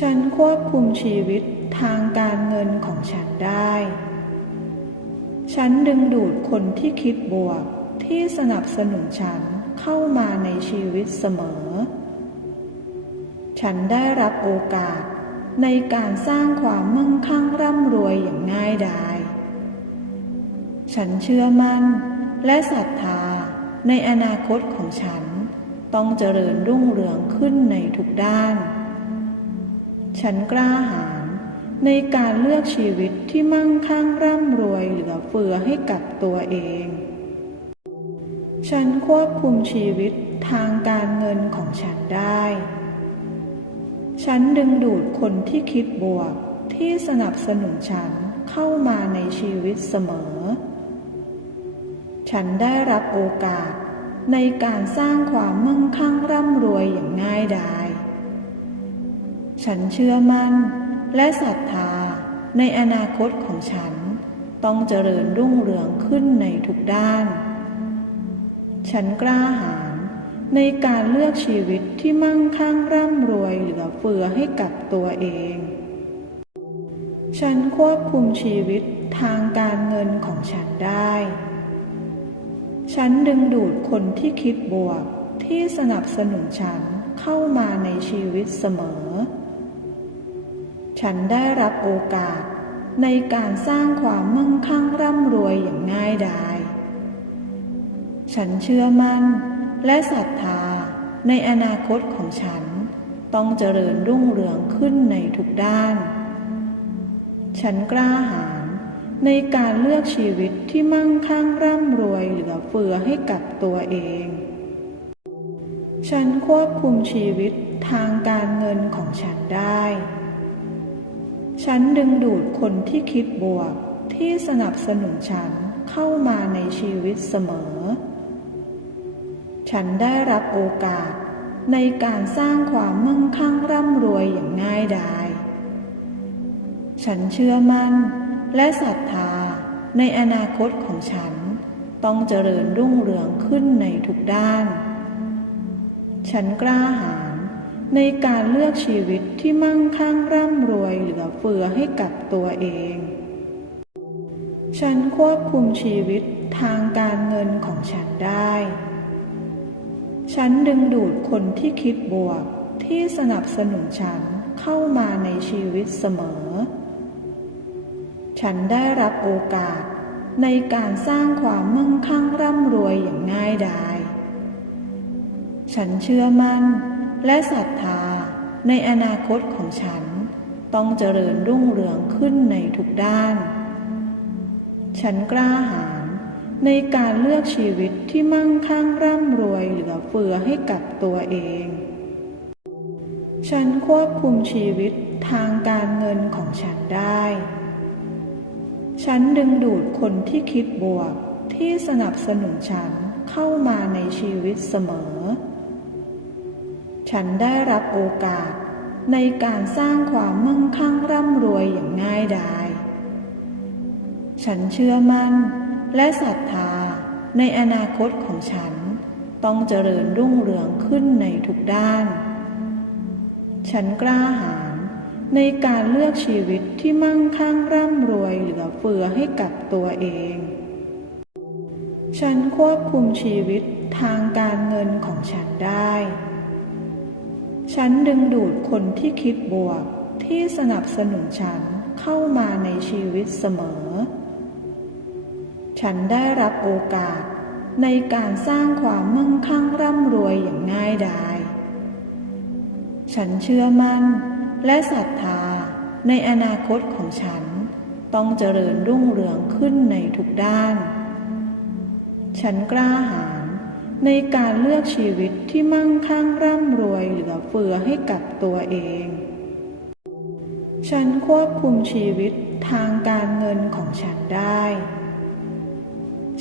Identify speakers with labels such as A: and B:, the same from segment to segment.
A: ฉันควบคุมชีวิตทางการเงินของฉันได้ ฉันดึงดูดคนที่คิดบวกที่สนับสนุนฉันเข้ามาในชีวิตเสมอ ฉันได้รับโอกาสในการสร้างความมั่งคั่งร่ำรวยอย่างง่ายดาย ฉันเชื่อมั่นและศรัทธาในอนาคตของฉันต้องเจริญรุ่งเรืองขึ้นในทุกด้าน ฉันกล้าหาญในการเลือกชีวิตที่มั่งคั่งร่ำรวยเหลือเฟือให้กับตัวเอง ฉันควบคุมชีวิตทางการเงินของฉันได้ ฉันดึงดูดคนที่คิดบวกที่สนับสนุนฉันเข้ามาในชีวิตเสมอ ฉันได้รับโอกาสในการสร้างความมั่งคั่งร่ำรวยอย่างง่ายดาย ฉันเชื่อมั่นและศรัทธาในอนาคตของฉันต้องเจริญรุ่งเรืองขึ้นในทุกด้าน ฉันกล้าหาญในการเลือกชีวิตที่มั่งคั่งร่ำรวยเหลือเฟือให้กับตัวเอง ฉันควบคุมชีวิตทางการเงินของฉันได้ ฉันดึงดูดคนที่คิดบวกที่สนับสนุนฉันเข้ามาในชีวิตเสมอ ฉันได้รับโอกาสในการสร้างความมั่งคั่งร่ำรวยอย่างง่ายดาย ฉันเชื่อมั่นและศรัทธาในอนาคตของฉันต้องเจริญรุ่งเรืองขึ้นในทุกด้าน ฉันกล้าหาญในการเลือกชีวิตที่มั่งคั่งร่ำรวยเหลือเฟือให้กับตัวเอง ฉันควบคุมชีวิตทางการเงินของฉันได้ ฉันดึงดูดคนที่คิดบวกที่สนับสนุนฉันเข้ามาในชีวิตเสมอ ฉันได้รับโอกาสในการสร้างความมั่งคั่งร่ำรวยอย่างง่ายดาย ฉันเชื่อมั่นและศรัทธาในอนาคตของฉันต้องเจริญรุ่งเรืองขึ้นในทุกด้าน ฉันกล้าหาญ ในการเลือกชีวิตที่มั่งคั่งร่ำรวยเหลือเฟือให้กับตัวเอง ฉันควบคุมชีวิตทางการเงินของฉันได้ ฉันดึงดูดคนที่คิดบวกที่สนับสนุนฉันเข้ามาในชีวิตเสมอ ฉันได้รับโอกาสในการสร้างความมั่งคั่งร่ำรวยอย่างง่ายดาย ฉันเชื่อมั่น และศรัทธาในอนาคตของฉันต้องเจริญรุ่งเรืองขึ้นในทุกด้าน ฉันกล้าหาญในการเลือกชีวิตที่มั่งคั่งร่ำรวยเหลือเฟือให้กับตัวเอง ฉันควบคุมชีวิตทางการเงินของฉันได้ ฉันดึงดูดคนที่คิดบวกที่สนับสนุนฉันเข้ามาในชีวิตเสมอ ฉันได้รับโอกาสในการสร้างความมั่งคั่งร่ำรวยอย่างง่ายดาย ฉันเชื่อมั่นและศรัทธาในอนาคตของฉันต้องเจริญรุ่งเรืองขึ้นในทุกด้าน ฉันกล้าหาญในการเลือกชีวิตที่มั่งคั่งร่ำรวยเหลือเฟือให้กับตัวเอง ฉันควบคุมชีวิตทางการเงินของฉันได้ ฉันดึงดูดคนที่คิดบวกที่สนับสนุนฉันเข้ามาในชีวิตเสมอ ฉันได้รับโอกาสในการสร้างความมั่งคั่งร่ำรวยอย่างง่ายดาย ฉันเชื่อมั่นและศรัทธาในอนาคตของฉันต้องเจริญรุ่งเรืองขึ้นในทุกด้าน ฉันกล้าหาญ ในการเลือกชีวิตที่มั่งคั่งร่ำรวยเหลือเฟือให้กับตัวเอง ฉันควบคุมชีวิตทางการเงินของฉันได้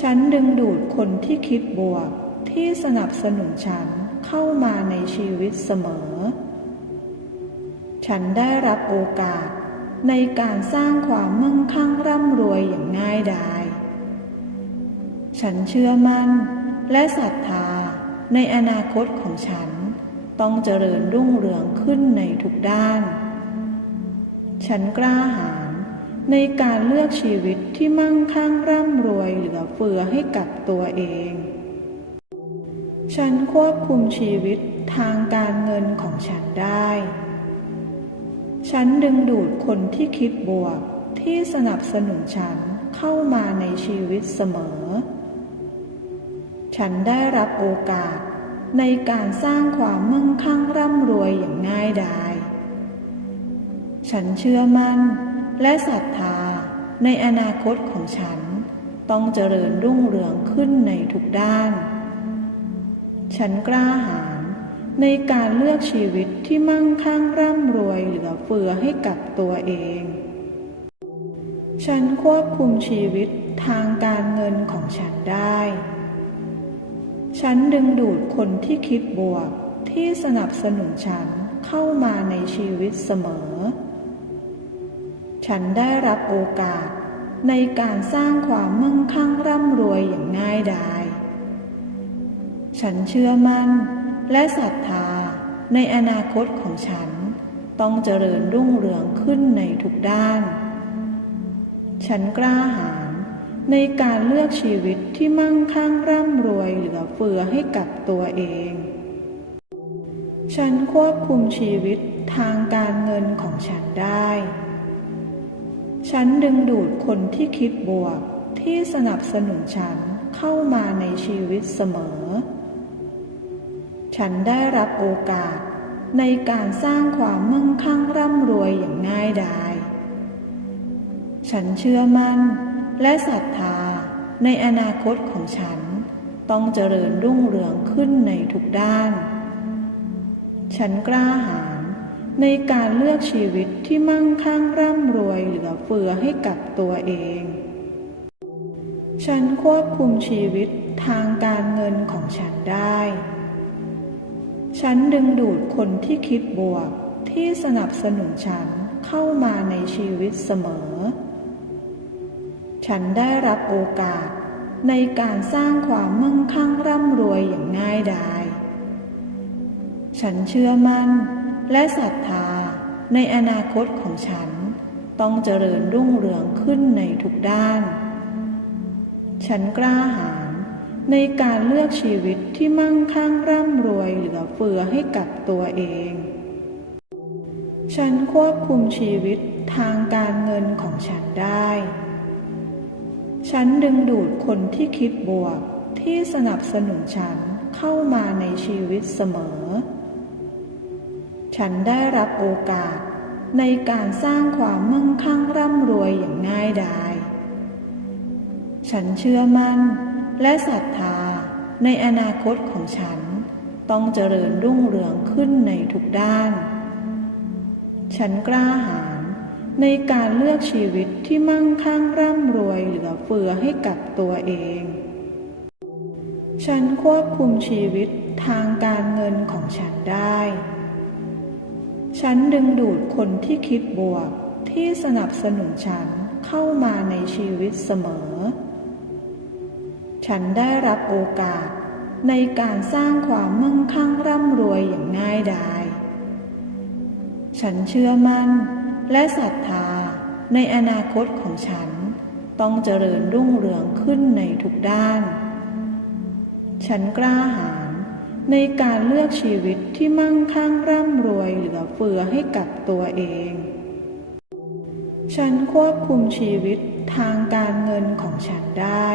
A: ฉันดึงดูดคนที่คิดบวกที่สนับสนุนฉันเข้ามาในชีวิตเสมอ ฉันได้รับโอกาสในการสร้างความมั่งคั่งร่ำรวยอย่างง่ายดาย ฉันเชื่อมั่น และศรัทธาในอนาคตของฉันต้องเจริญรุ่งเรืองขึ้นในทุกด้าน ฉันกล้าหาญในการเลือกชีวิตที่มั่งคั่งร่ำรวยเหลือเฟือให้กับตัวเอง ฉันควบคุมชีวิตทางการเงินของฉันได้ ฉันดึงดูดคนที่คิดบวกที่สนับสนุนฉันเข้ามาในชีวิตเสมอ ฉันได้รับโอกาสในการสร้างความมั่งคั่งร่ำรวยอย่างง่ายดาย ฉันเชื่อมั่นและศรัทธาในอนาคตของฉันต้องเจริญรุ่งเรืองขึ้นในทุกด้าน ฉันกล้าหาญในการเลือกชีวิตที่มั่งคั่งร่ำรวยเหลือเฟือให้กับตัวเอง ฉันควบคุมชีวิตทางการเงินของฉันได้ ฉันดึงดูดคนที่คิดบวกที่สนับสนุนฉันเข้ามาในชีวิตเสมอ ฉันได้รับโอกาสในการสร้างความมั่งคั่งร่ำรวยอย่างง่ายดาย ฉันเชื่อมั่นและศรัทธาในอนาคตของฉันต้องเจริญรุ่งเรืองขึ้นในทุกด้าน ฉันกล้าหาญ ในการเลือกชีวิตที่มั่งคั่งร่ำรวยเหลือเฟือให้กับตัวเอง ฉันควบคุมชีวิตทางการเงินของฉันได้ ฉันดึงดูดคนที่คิดบวกที่สนับสนุนฉันเข้ามาในชีวิตเสมอ ฉันได้รับโอกาสในการสร้างความมั่งคั่งร่ำรวยอย่างง่ายดาย ฉันเชื่อมั่น และศรัทธาในอนาคตของฉันต้องเจริญรุ่งเรืองขึ้นในทุกด้าน ฉันกล้าหาญในการเลือกชีวิตที่มั่งคั่งร่ำรวยเหลือเฟือให้กับตัวเอง ฉันควบคุมชีวิตทางการเงินของฉันได้ ฉันดึงดูดคนที่คิดบวกที่สนับสนุนฉันเข้ามาในชีวิตเสมอ ฉันได้รับโอกาสในการสร้างความมั่งคั่งร่ำรวยอย่างง่ายดาย ฉันเชื่อมั่นและศรัทธาในอนาคตของฉันต้องเจริญรุ่งเรืองขึ้นในทุกด้าน ฉันกล้าหาญในการเลือกชีวิตที่มั่งคั่งร่ำรวยเหลือเฟือให้กับตัวเอง ฉันควบคุมชีวิตทางการเงินของฉันได้ ฉันดึงดูดคนที่คิดบวกที่สนับสนุนฉันเข้ามาในชีวิตเสมอ ฉันได้รับโอกาสในการสร้างความมั่งคั่งร่ำรวยอย่างง่ายดาย ฉันเชื่อมั่นและศรัทธาในอนาคตของฉันต้องเจริญรุ่งเรืองขึ้นในทุกด้าน ฉันกล้าหา ในการเลือกชีวิตที่มั่งคั่งร่ำรวยเหลือเฟือให้กับตัวเอง ฉันควบคุมชีวิตทางการเงินของฉันได้ ฉันดึงดูดคนที่คิดบวกที่สนับสนุนฉันเข้ามาในชีวิตเสมอ ฉันได้รับโอกาสในการสร้างความมั่งคั่งร่ำรวยอย่างง่ายดาย ฉันเชื่อมั่น และศรัทธาในอนาคตของฉันต้องเจริญรุ่งเรืองขึ้นในทุกด้าน ฉันกล้าหาญในการเลือกชีวิตที่มั่งคั่งร่ำรวยเหลือเฟือให้กับตัวเอง ฉันควบคุมชีวิตทางการเงินของฉันได้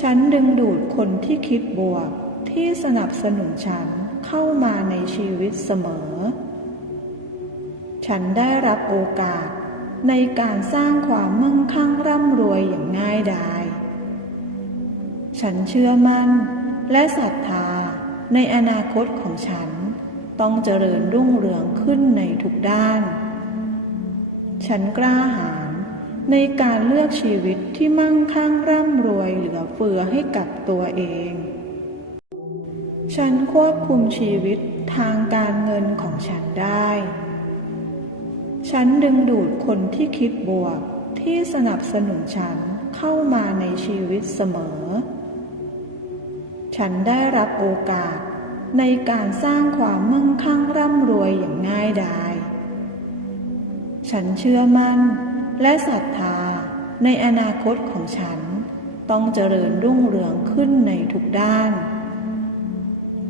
A: ฉันดึงดูดคนที่คิดบวกที่สนับสนุนฉันเข้ามาในชีวิตเสมอ ฉันได้รับโอกาสในการสร้างความมั่งคั่งร่ำรวยอย่างง่ายดาย ฉันเชื่อมั่นและศรัทธาในอนาคตของฉันต้องเจริญรุ่งเรืองขึ้นในทุกด้าน ฉันกล้าหาญในการเลือกชีวิตที่มั่งคั่งร่ำรวยเหลือเฟือให้กับตัวเอง ฉันควบคุมชีวิตทางการเงินของฉันได้ ฉันดึงดูดคนที่คิดบวกที่สนับสนุนฉันเข้ามาในชีวิตเสมอ ฉันได้รับโอกาสในการสร้างความมั่งคั่งร่ำรวยอย่างง่ายดาย ฉันเชื่อมั่นและศรัทธาในอนาคตของฉันต้องเจริญรุ่งเรืองขึ้นในทุกด้าน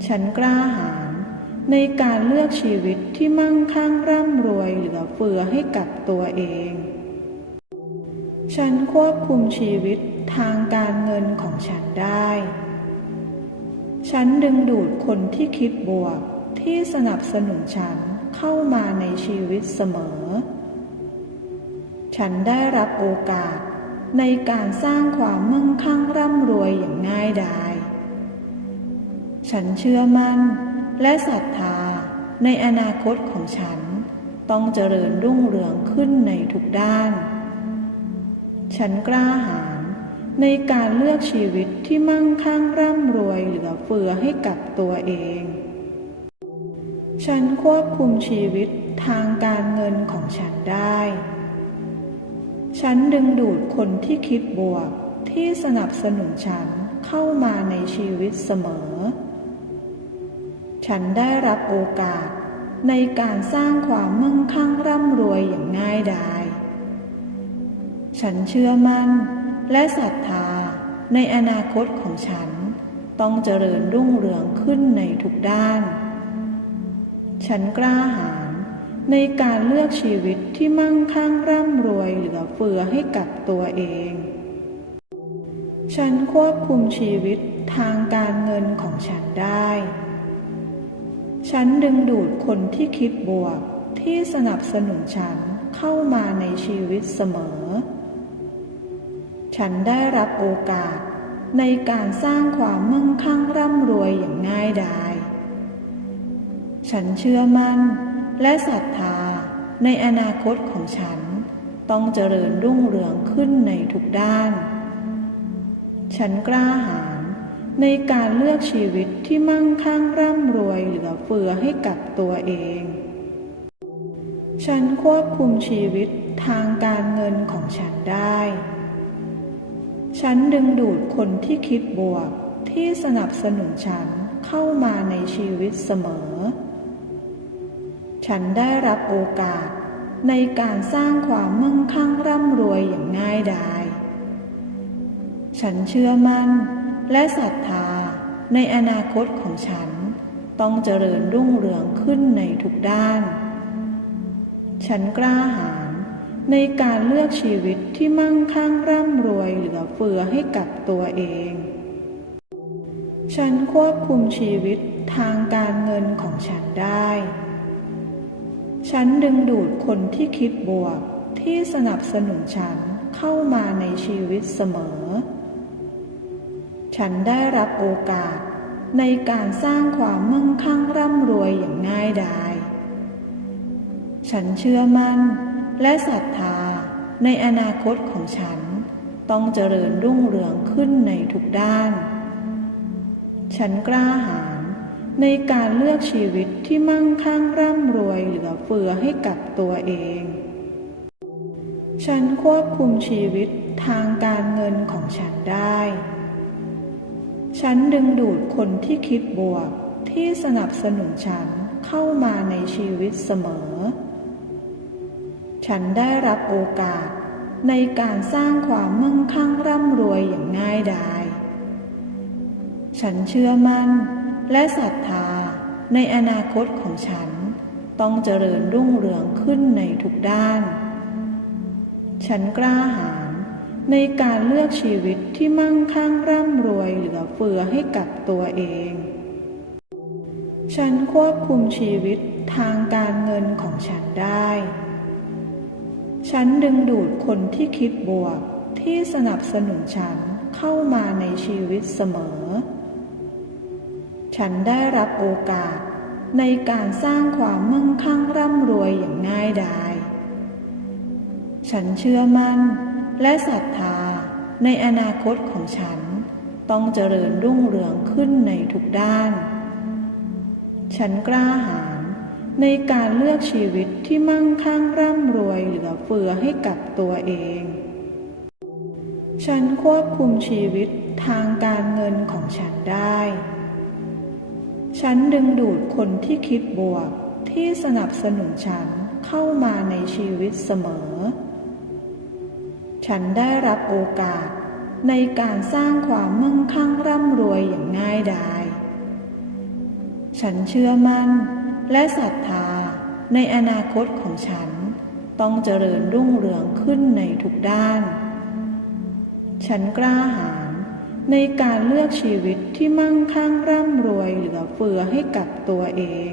A: ฉันกล้าหา ในการเลือกชีวิตที่มั่งคั่งร่ำรวยเหลือเฟือให้กับตัวเอง ฉันควบคุมชีวิตทางการเงินของฉันได้ ฉันดึงดูดคนที่คิดบวกที่สนับสนุนฉันเข้ามาในชีวิตเสมอ ฉันได้รับโอกาสในการสร้างความมั่งคั่งร่ำรวยอย่างง่ายดาย ฉันเชื่อมั่น และศรัทธาในอนาคตของฉันต้องเจริญรุ่งเรืองขึ้นในทุกด้าน ฉันกล้าหาญในการเลือกชีวิตที่มั่งคั่งร่ำรวยเหลือเฟือให้กับตัวเอง ฉันควบคุมชีวิตทางการเงินของฉันได้ ฉันดึงดูดคนที่คิดบวกที่สนับสนุนฉันเข้ามาในชีวิตเสมอ ฉันได้รับโอกาสในการสร้างความมั่งคั่งร่ำรวยอย่างง่ายดาย ฉันเชื่อมั่นและศรัทธาในอนาคตของฉันต้องเจริญรุ่งเรืองขึ้นในทุกด้าน ฉันกล้าหาญในการเลือกชีวิตที่มั่งคั่งร่ำรวยเหลือเฟือให้กับตัวเอง ฉันควบคุมชีวิตทางการเงินของฉันได้ ฉันดึงดูดคนที่คิดบวกที่สนับสนุนฉันเข้ามาในชีวิตเสมอ ฉันได้รับโอกาสในการสร้างความมั่งคั่งร่ำรวยอย่างง่ายดาย ฉันเชื่อมั่นและศรัทธาในอนาคตของฉันต้องเจริญรุ่งเรืองขึ้นในทุกด้าน ฉันกล้าหา ในการเลือกชีวิตที่มั่งคั่งร่ำรวยเหลือเฟือให้กับตัวเอง ฉันควบคุมชีวิตทางการเงินของฉันได้ ฉันดึงดูดคนที่คิดบวกที่สนับสนุนฉันเข้ามาในชีวิตเสมอ ฉันได้รับโอกาสในการสร้างความมั่งคั่งร่ำรวยอย่างง่ายดาย ฉันเชื่อมั่น และศรัทธาในอนาคตของฉันต้องเจริญรุ่งเรืองขึ้นในทุกด้าน ฉันกล้าหาญในการเลือกชีวิตที่มั่งคั่งร่ำรวยเหลือเฟือให้กับตัวเอง ฉันควบคุมชีวิตทางการเงินของฉันได้ ฉันดึงดูดคนที่คิดบวกที่สนับสนุนฉันเข้ามาในชีวิตเสมอ ฉันได้รับโอกาสในการสร้างความมั่งคั่งร่ำรวยอย่างง่ายดาย ฉันเชื่อมั่นและศรัทธาในอนาคตของฉันต้องเจริญรุ่งเรืองขึ้นในทุกด้าน ฉันกล้าหาญในการเลือกชีวิตที่มั่งคั่งร่ำรวยเหลือเฟือให้กับตัวเอง ฉันควบคุมชีวิตทางการเงินของฉันได้ ฉันดึงดูดคนที่คิดบวกที่สนับสนุนฉันเข้ามาในชีวิตเสมอ ฉันได้รับโอกาสในการสร้างความมั่งคั่งร่ำรวยอย่างง่ายดาย ฉันเชื่อมั่นและศรัทธาในอนาคตของฉันต้องเจริญรุ่งเรืองขึ้นในทุกด้าน ฉันกล้าหาญ ในการเลือกชีวิตที่มั่งคั่งร่ำรวยเหลือเฟือให้กับตัวเอง ฉันควบคุมชีวิตทางการเงินของฉันได้ ฉันดึงดูดคนที่คิดบวกที่สนับสนุนฉันเข้ามาในชีวิตเสมอ ฉันได้รับโอกาสในการสร้างความมั่งคั่งร่ำรวยอย่างง่ายดาย ฉันเชื่อมั่น และศรัทธาในอนาคตของฉันต้องเจริญรุ่งเรืองขึ้นในทุกด้าน ฉันกล้าหาญในการเลือกชีวิตที่มั่งคั่งร่ำรวยเหลือเฟือให้กับตัวเอง ฉันควบคุมชีวิตทางการเงินของฉันได้ฉฉันดึงดูดคนที่คิดบวกที่สนับสนุนฉันเข้ามาในชีวิตเสมอ ฉันได้รับโอกาสในการสร้างความมั่งคั่งร่ำรวยอย่างง่ายดาย ฉันเชื่อมั่นและศรัทธาในอนาคตของฉันต้องเจริญรุ่งเรืองขึ้นในทุกด้าน ฉันกล้าหาญในการเลือกชีวิตที่มั่งคั่งร่ำรวยเหลือเฟือให้กับตัวเอง